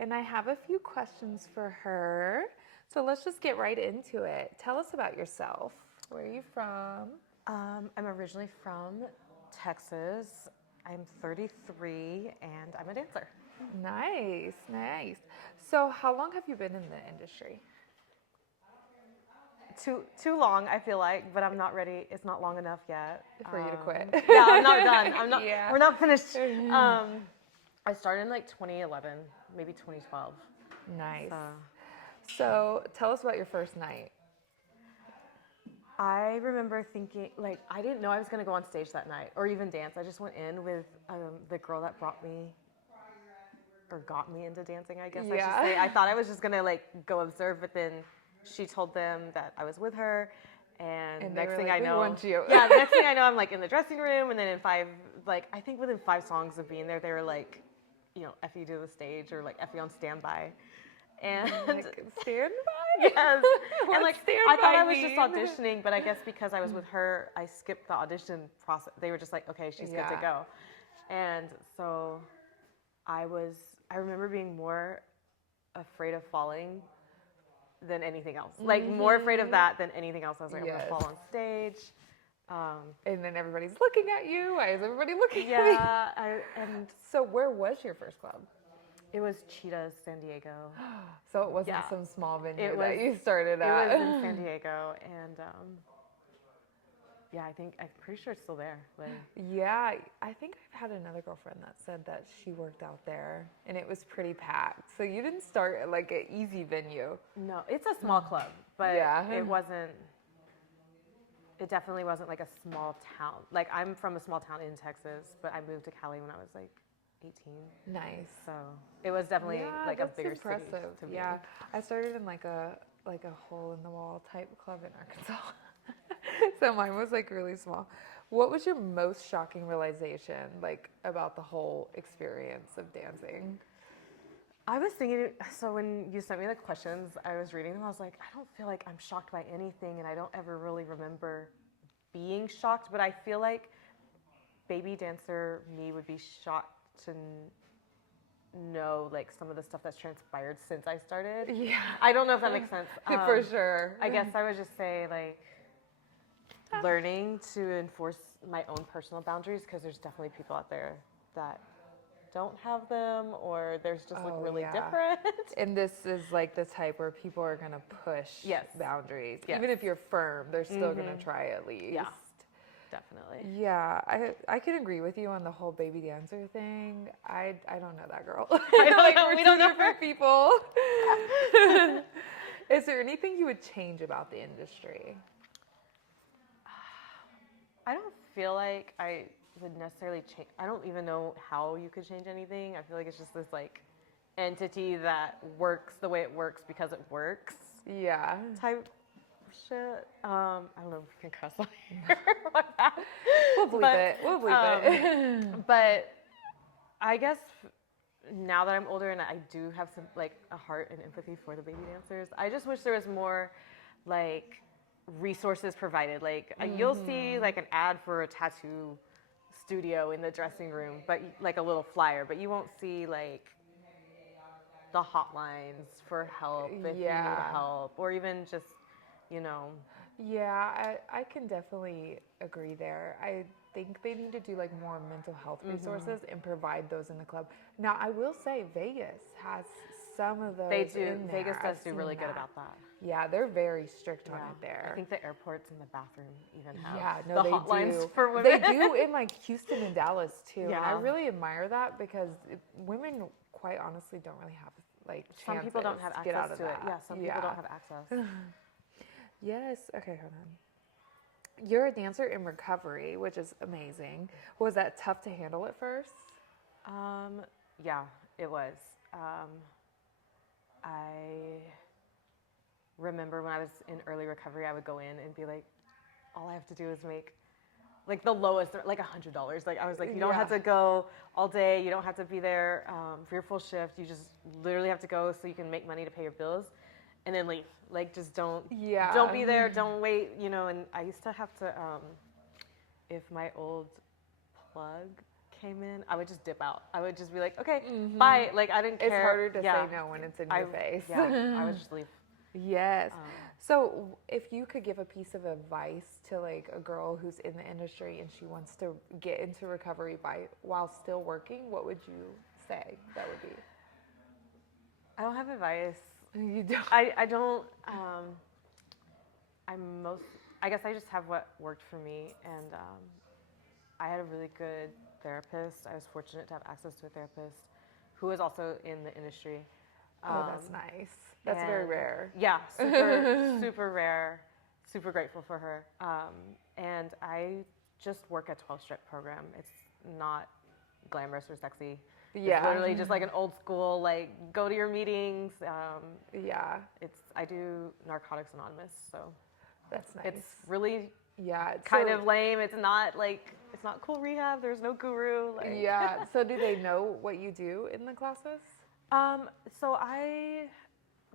and I have a few questions for her. So let's just get right into it. Tell us about yourself. Where are you from? I'm originally from Texas. I'm 33 and I'm a dancer. Nice, nice. So how long have you been in the industry? Too long, I feel like, but I'm not ready. It's not long enough yet. For you to quit. Yeah, I'm not done. I'm not. Yeah. We're not finished. I started in like 2011, maybe 2012. Nice. So So tell us about your first night. I remember thinking, like, I didn't know I was gonna go on stage that night or even dance. I just went in with the girl that brought me or got me into dancing, I guess I should say. I thought I was just gonna like go observe, but then she told them that I was with her, and they next were thing like, I "We know, want you." yeah, the next thing I know, I'm like in the dressing room, and then I think within 5 songs of being there, they were like, Effy to the stage or like Effy on standby, and Like, stand by? yes, and like stand I thought by I was just mean? auditioning, but I guess because I was with her, I skipped the audition process. They were just like, okay, she's good to Yeah. go, and so I remember being more afraid of falling than anything else. Like more afraid of that than anything else. I was like, I'm gonna fall on stage. And then everybody's looking at you. Why is everybody looking at me? Yeah, and So where was your first club? it was Cheetah's San Diego. So it wasn't Yeah. some small venue It that was- you started It at. was in San Diego, and yeah, I'm pretty sure it's still there. Like, Yeah, I think I've had another girlfriend that said that she worked out there and it was pretty packed. So you didn't start at like an easy venue. no, it's a small club, but Yeah. it wasn't. It definitely wasn't like a small town. Like I'm from a small town in Texas, but I moved to Cali when I was like 18. Nice. So it was definitely like a that's bigger impressive. city to me. Yeah, I started in like a hole in the wall type club in Arkansas. So mine was like really small. What was your most shocking realization like about the whole experience of dancing? I was thinking, so when you sent me the questions, I was reading them. I was like, I don't feel like I'm shocked by anything, and I don't ever really remember being shocked. But I feel like baby dancer me would be shocked to know like some of the stuff that's transpired since I started. Yeah, I don't know if that makes sense. for sure. I guess I would just say like learning to enforce my own personal boundaries, because there's definitely people out there that don't have them, or there's just like really different. And this is like the type where people are gonna push boundaries. Yes. Even if you're firm, they're still gonna try at least. Yeah, definitely. Yeah, I can agree with you on the whole baby dancer thing. I don't know that girl. I don't know. We don't know different people. Is there anything you would change about the industry? I don't feel like I would necessarily change. I don't even know how you could change anything. I feel like it's just this like entity that works the way it works because it works Yeah. type shit. I don't know if we can cuss on here like that. We'll bleep it. We'll bleep it. But I guess now that I'm older and I do have some like a heart and empathy for the baby dancers, I just wish there was more like resources provided. Like you'll see like an ad for a tattoo studio in the dressing room, but like a little flyer, but you won't see like the hotlines for help if you need help, or even just, Yeah, I can definitely agree there. I think they need to do like more mental health resources and provide those in the club. Now, I will say Vegas has some of those. They do. in there. Vegas does I've do seen really good that. about that. Yeah, they're very strict on it there. I think the airports and the bathroom even have no, the they hotlines do. for women. They do in like Houston and Dallas too. And I Yeah. really admire that because women, quite honestly, don't really have like Some people don't have chances to get out access of to it. that. Yeah, some people don't have access. Yes. Okay, hold on. You're a dancer in recovery, which is amazing. Was that tough to handle at first? Yeah, it was. I remember when I was in early recovery, I would go in and be like, all I have to do is make like the lowest, like $100. Like I was like, you don't have to go all day. You don't have to be there for your full shift. You just literally have to go so you can make money to pay your bills, and then leave. Like just don't be there. Don't wait. And I used to have to, if my old plug came in, I would just dip out. I would just be like, okay, bye. Like I didn't care. It's harder to say no when it's in your face. Yeah, I would just leave. Yes. So if you could give a piece of advice to like a girl who's in the industry and she wants to get into recovery while still working, what would you say that would be? I don't have advice. You don't. I don't. I guess I just have what worked for me, and I had a really good therapist. I was fortunate to have access to a therapist who was also in the industry. Oh, that's nice. That's very rare. Yeah, super, super rare. Super grateful for her. And I just work a 12-step program. It's not glamorous or sexy. Yeah. It's literally just like an old school, like go to your meetings. Yeah. I do Narcotics Anonymous, so that's nice. it's really it's kind of lame. It's not cool rehab. There's no guru. Like. Yeah. So do they know what you do in the classes? So I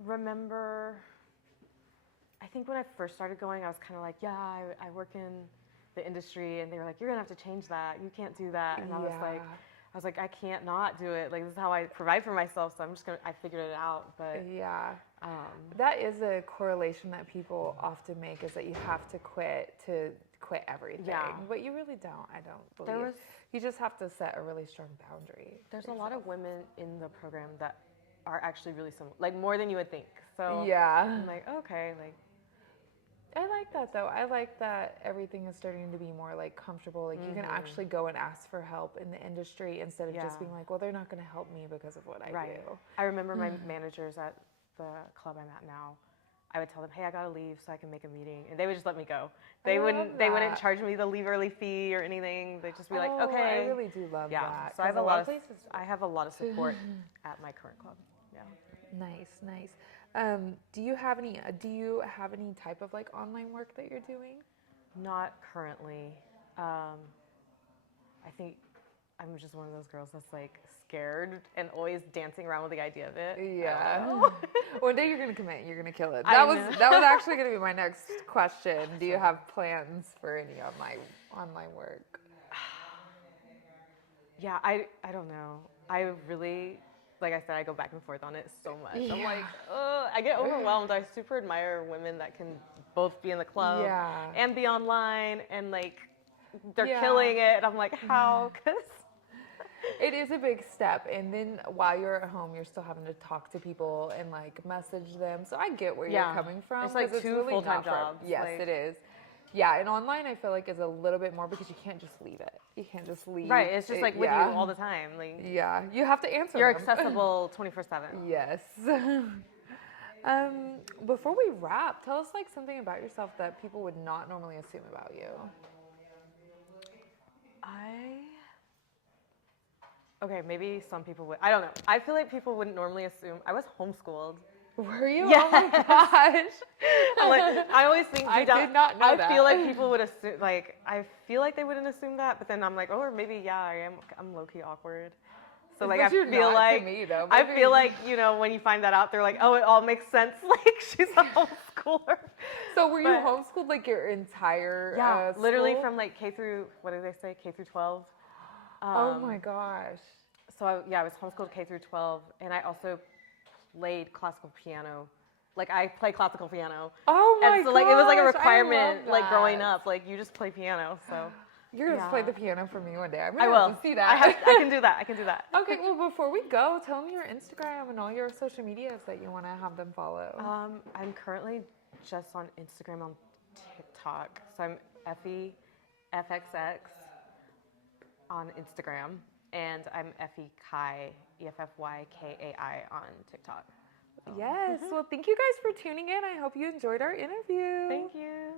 remember, I think when I first started going, I was kind of like, yeah, I work in the industry, and they were like, you're gonna have to change that. You can't do that. And I was like, I can't not do it. Like this is how I provide for myself. So I figured it out. But yeah, that is a correlation that people often make, is that you have to quit everything. Yeah. But you really don't. I don't believe. You just have to set a really strong boundary. There's a lot of women in the program that are actually really similar, like more than you would think. So yeah, I'm like, okay, like. I like that though. I like that everything is starting to be more like comfortable. Like you can actually go and ask for help in the industry instead of just being like, well, they're not going to help me because of what I do. I remember my managers at the club I'm at now. I would tell them, hey, I gotta leave so I can make a meeting, and they would just let me go. They wouldn't charge me the leave early fee or anything. They'd just be like, okay. I really do love that. So I have a lot of support at my current club. Yeah. Nice. Do you have any type of like online work that you're doing? Not currently. I think I'm just one of those girls that's like scared and always dancing around with the idea of it. Yeah. One day you're gonna commit. You're gonna kill it. That was actually gonna be my next question. Do you have plans for any online work? Yeah, I don't know. I really, like I said, I go back and forth on it so much. Yeah. I'm like, I get overwhelmed. I super admire women that can both be in the club and be online, and like they're killing it. And I'm like, how? 'Cause it is a big step, and then while you're at home, you're still having to talk to people and like message them. So I get where you're coming from. It's like two really full-time jobs. Yes, it is. Yeah, and online I feel like is a little bit more because you can't just leave it. You can't just leave. Right, it's just like with you all the time. Like you have to answer. You're accessible 24/7. Yes. Before we wrap, tell us like something about yourself that people would not normally assume about you. Okay, maybe some people would. I don't know. I feel like people wouldn't normally assume. I was homeschooled. Were you? Yeah. Oh my gosh. I always think I did not know that. I feel like people would assume, like, I feel like they wouldn't assume that, but then I'm like, oh, or maybe, I'm low-key awkward. So like, I feel like, to me, though. I feel like, when you find that out, they're like, oh, it all makes sense. Like, she's a homeschooler. So were you homeschooled like your entire literally school? from like K through 12. Oh my gosh. So I was homeschooled K through 12, and I also played classical piano. Like I play classical piano. Oh my gosh. And so like it was like a requirement like growing up. Like you just play piano. So you're gonna play the piano for me one day. I will. Have to see that. I can do that. I can do that. Okay, well before we go, tell them your Instagram and all your social medias that you want to have them follow. I'm currently just on Instagram, on TikTok. So I'm Effy FXX on Instagram, and I'm Effy Kai, EFFYKAI on TikTok. Yes. Well, thank you guys for tuning in. I hope you enjoyed our interview. Thank you.